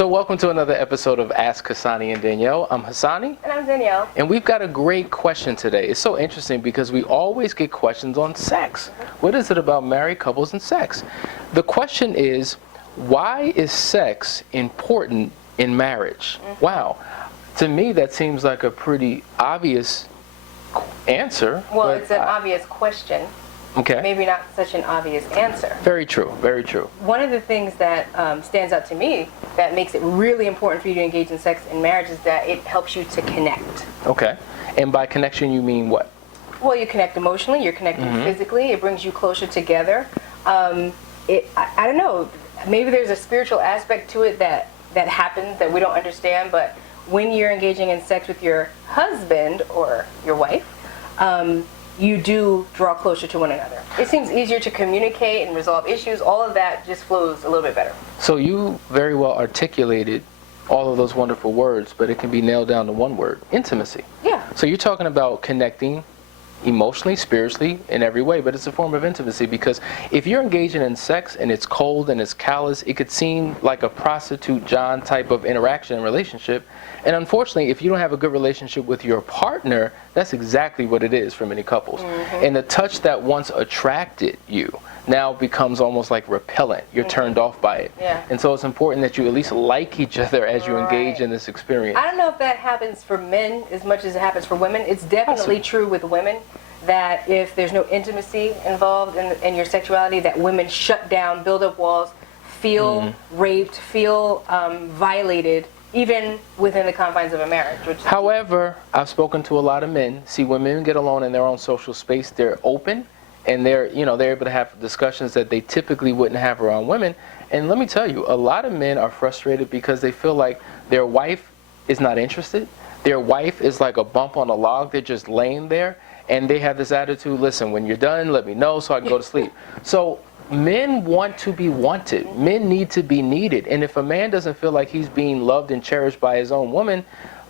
So welcome to another episode of Ask Hasani and Danielle. I'm Hasani. And I'm Danielle. And we've got a great question today. It's so interesting because we always get questions on sex. What is it about married couples and sex? The question is, why is sex important in marriage? Wow. To me, that seems like a pretty obvious answer. Well, it's an obvious question. Okay. Maybe not such an obvious answer. Very true, very true. One of the things that stands out to me that makes it really important for you to engage in sex in marriage is that it helps you to connect. Okay. And by connection, you mean what? Well, you connect emotionally, you're connecting physically, it brings you closer together. I don't know, maybe there's a spiritual aspect to it that happens that we don't understand, but when you're engaging in sex with your husband or your wife, you do draw closer to one another. It seems easier to communicate and resolve issues. All of that just flows a little bit better. So you very well articulated all of those wonderful words, but it can be nailed down to one word: intimacy. Yeah. So you're talking about connecting emotionally, spiritually, in every way, but it's a form of intimacy, because if you're engaging in sex and it's cold and it's callous, it could seem like a prostitute John type of interaction and relationship. And unfortunately, if you don't have a good relationship with your partner, that's exactly what it is for many couples. And the touch that once attracted you now becomes almost like repellent. You're turned off by it. Yeah. And so it's important that you at least like each other as you engage in this experience. I don't know if that happens for men as much as it happens for women. It's definitely true with women that if there's no intimacy involved in your sexuality, that women shut down, build up walls, feel raped, feel violated, even within the confines of a marriage. However, I've spoken to a lot of men. See, when men get alone in their own social space, they're open, and they're able to have discussions that they typically wouldn't have around women. And let me tell you, a lot of men are frustrated because they feel like their wife is not interested. Their wife is like a bump on a log. They're just laying there, and they have this attitude: listen, when you're done, let me know so I can go to sleep. So men want to be wanted. Men need to be needed. And if a man doesn't feel like he's being loved and cherished by his own woman,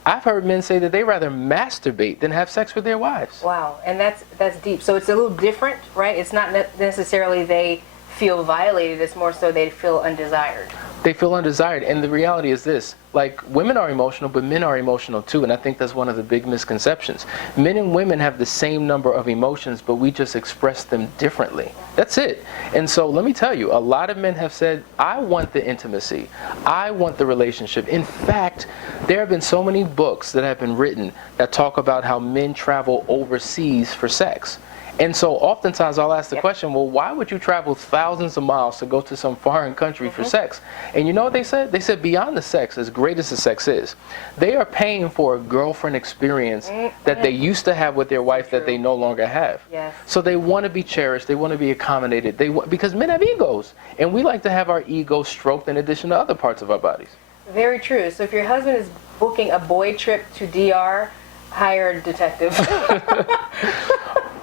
I've heard men say that they rather masturbate than have sex with their wives. Wow, and that's deep. So it's a little different, right? It's not necessarily they feel violated, it's more so they feel undesired. They feel undesired, and the reality is this: like, women are emotional, but men are emotional too, and I think that's one of the big misconceptions. Men and women have the same number of emotions, but we just express them differently. That's it. And so let me tell you, a lot of men have said, I want the intimacy, I want the relationship. In fact, there have been so many books that have been written that talk about how men travel overseas for sex. And so oftentimes I'll ask the question, well, why would you travel thousands of miles to go to some foreign country for sex? And you know what they said? They said beyond the sex, as great as the sex is, they are paying for a girlfriend experience that they used to have with their wife that they no longer have. Yes. So they want to be cherished, they want to be accommodated, because men have egos, and we like to have our ego stroked in addition to other parts of our bodies. Very true. So if your husband is booking a boy trip to DR, hire a detective.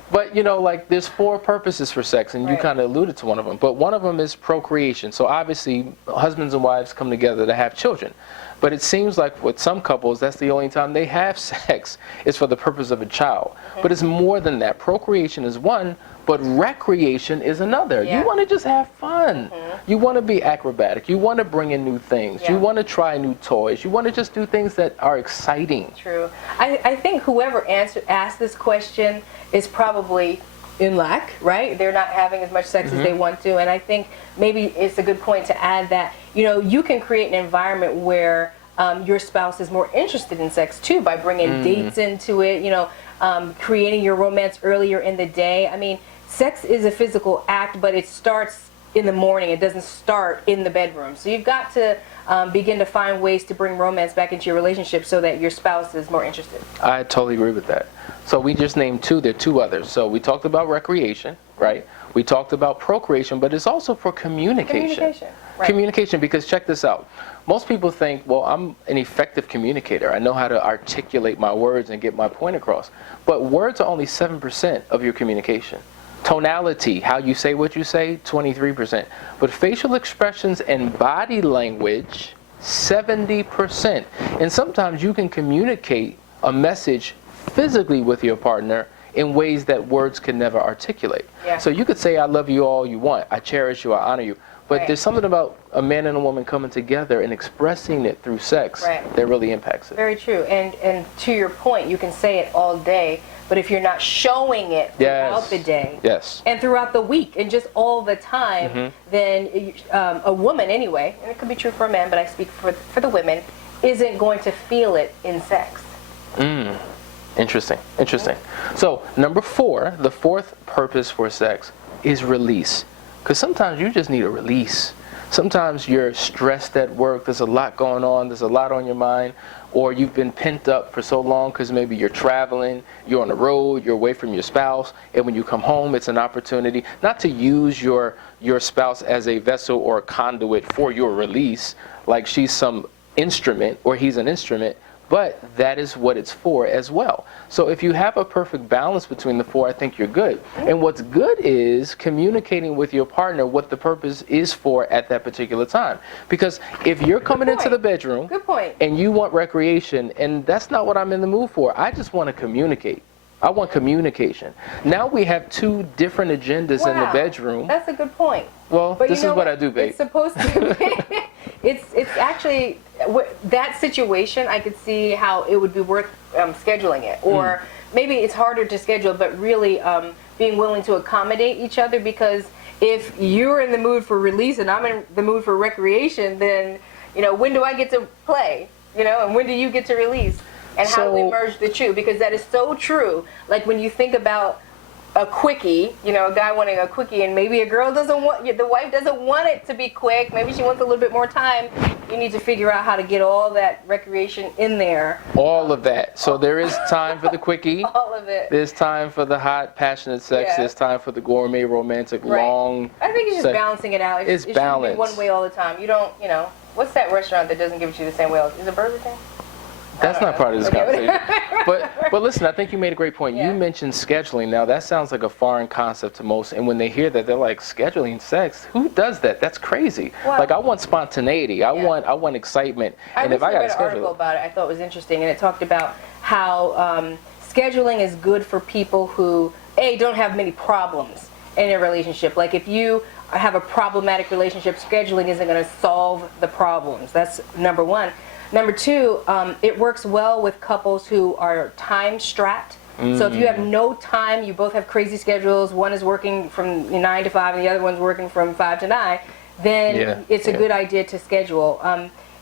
But, like, there's 4 purposes for sex, and you kind of alluded to one of them. But one of them is procreation. So obviously, husbands and wives come together to have children. But it seems like with some couples, that's the only time they have sex is for the purpose of a child. But it's more than that. Procreation is one, but recreation is another. Yeah. You want to just have fun. You want to be acrobatic. You want to bring in new things. You want to try new toys. You want to just do things that are exciting. True. I think whoever asked this question is probably in lack, right? They're not having as much sex as they want to. And I think maybe it's a good point to add that, you can create an environment where your spouse is more interested in sex too, by bringing dates into it, creating your romance earlier in the day. I mean, sex is a physical act, but it starts in the morning. It doesn't start in the bedroom. So you've got to begin to find ways to bring romance back into your relationship so that your spouse is more interested. I totally agree with that. So we just named 2. There are 2 others. So we talked about recreation, right? We talked about procreation, but it's also for communication. Communication, because check this out. Most people think, well, I'm an effective communicator. I know how to articulate my words and get my point across. But words are only 7% of your communication. Tonality, how you say what you say, 23%. But facial expressions and body language, 70%. And sometimes you can communicate a message physically with your partner in ways that words can never articulate. Yeah. So you could say, I love you all you want, I cherish you, I honor you. But Right. there's something about a man and a woman coming together and expressing it through sex Right. that really impacts it. Very true. And to your point, you can say it all day, but if you're not showing it throughout the day Yes. and throughout the week and just all the time, then a woman anyway, and it could be true for a man, but I speak for the women, isn't going to feel it in sex. Interesting. Interesting. So number 4, the fourth purpose for sex is release. Because sometimes you just need a release. Sometimes you're stressed at work, there's a lot going on, there's a lot on your mind, or you've been pent up for so long because maybe you're traveling, you're on the road, you're away from your spouse, and when you come home, it's an opportunity not to use your spouse as a vessel or a conduit for your release, like she's some instrument or he's an instrument, but that is what it's for as well. So if you have a perfect balance between the 4, I think you're good. And what's good is communicating with your partner what the purpose is for at that particular time. Because if you're coming into the bedroom and you want recreation, and that's not what I'm in the mood for, I just want to communicate. I want communication. Now we have 2 different agendas in the bedroom. That's a good point. Well, but this is what I do, babe. It's supposed to be. It's actually that situation. I could see how it would be worth scheduling it, or maybe it's harder to schedule, but really being willing to accommodate each other. Because if you're in the mood for release and I'm in the mood for recreation, then when do I get to play? And when do you get to release? And how do we merge the two? Because that is so true. Like when you think about a quickie, a guy wanting a quickie, and maybe a girl doesn't want, the wife doesn't want it to be quick. Maybe she wants a little bit more time. You need to figure out how to get all that recreation in there. All of that. So there is time for the quickie. All of it. There's time for the hot, passionate sex. Yeah. There's time for the gourmet, romantic, long. I think it's just balancing it out. It's it balance. shouldn't be one way all the time. You don't, what's that restaurant that doesn't give it to you the same way? Is it Burger King? That's not part of this conversation. But listen, I think you made a great point. You mentioned scheduling. Now, that sounds like a foreign concept to most. And when they hear that, they're like, scheduling sex? Who does that? That's crazy. Well, like, I want spontaneity. I want excitement. And if I got to schedule an article about it I thought was interesting, and it talked about how scheduling is good for people who, don't have many problems in a relationship. Like, if you have a problematic relationship, scheduling isn't going to solve the problems. That's number 1. Number 2, it works well with couples who are time strapped. So if you have no time, you both have crazy schedules, one is working from 9 to 5 and the other one's working from 5 to 9, then it's a good idea to schedule.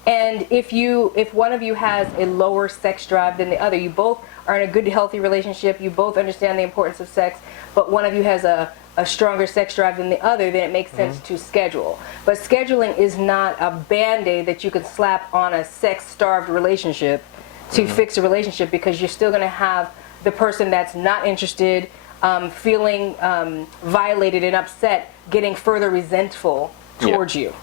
And if one of you has a lower sex drive than the other, you both are in a good, healthy relationship, you both understand the importance of sex, but one of you has a stronger sex drive than the other, then it makes sense to schedule. But scheduling is not a Band-Aid that you can slap on a sex-starved relationship to fix a relationship, because you're still going to have the person that's not interested feeling violated and upset, getting further resentful towards you.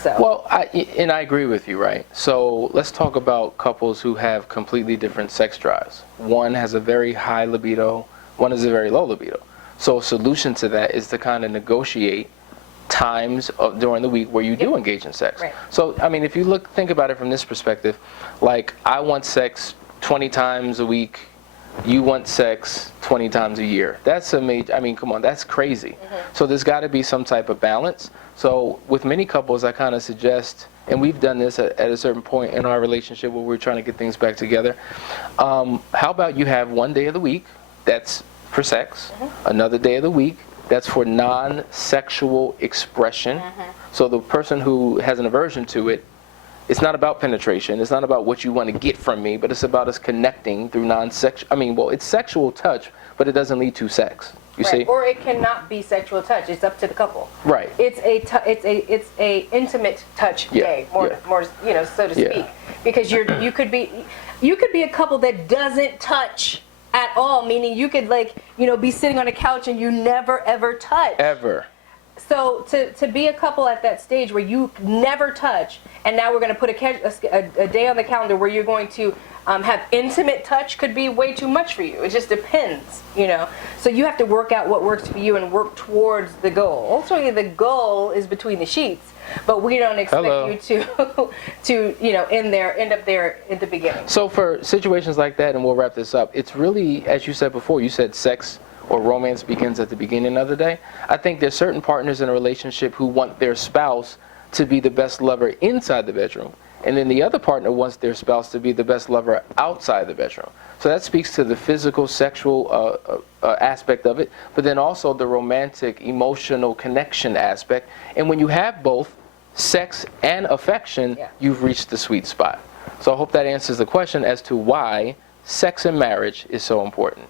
So. Well, I agree with you, right? So let's talk about couples who have completely different sex drives. One has a very high libido, one has a very low libido. So a solution to that is to kind of negotiate times during the week where you do engage in sex. Right. So, I mean, if you think about it from this perspective, like, I want sex 20 times a week, you want sex 20 times a year. That's a major, I mean, come on, that's crazy. So there's got to be some type of balance. So with many couples, I kind of suggest, and we've done this at a certain point in our relationship where we're trying to get things back together. How about you have one day of the week that's for sex, another day of the week that's for non-sexual expression. So the person who has an aversion to it, it's not about penetration, it's not about what you want to get from me, but it's about us connecting through non-sexual, it's sexual touch, but it doesn't lead to sex. You see? Or it cannot be sexual touch. It's up to the couple. Right. It's a intimate touch day, more so to speak, because you could be a couple that doesn't touch at all, meaning you could be sitting on a couch and you never ever touch. Ever. So to be a couple at that stage where you never touch, and now we're going to put a day on the calendar where you're going to have intimate touch, could be way too much for you. It just depends, So you have to work out what works for you and work towards the goal. Ultimately, the goal is between the sheets, but we don't expect you to end up there at the beginning. So for situations like that, and we'll wrap this up, it's really, as you said before, you said sex or romance begins at the beginning of the day. I think there's certain partners in a relationship who want their spouse to be the best lover inside the bedroom, and then the other partner wants their spouse to be the best lover outside the bedroom. So that speaks to the physical, sexual aspect of it, but then also the romantic, emotional connection aspect. And when you have both sex and affection, you've reached the sweet spot. So I hope that answers the question as to why sex in marriage is so important.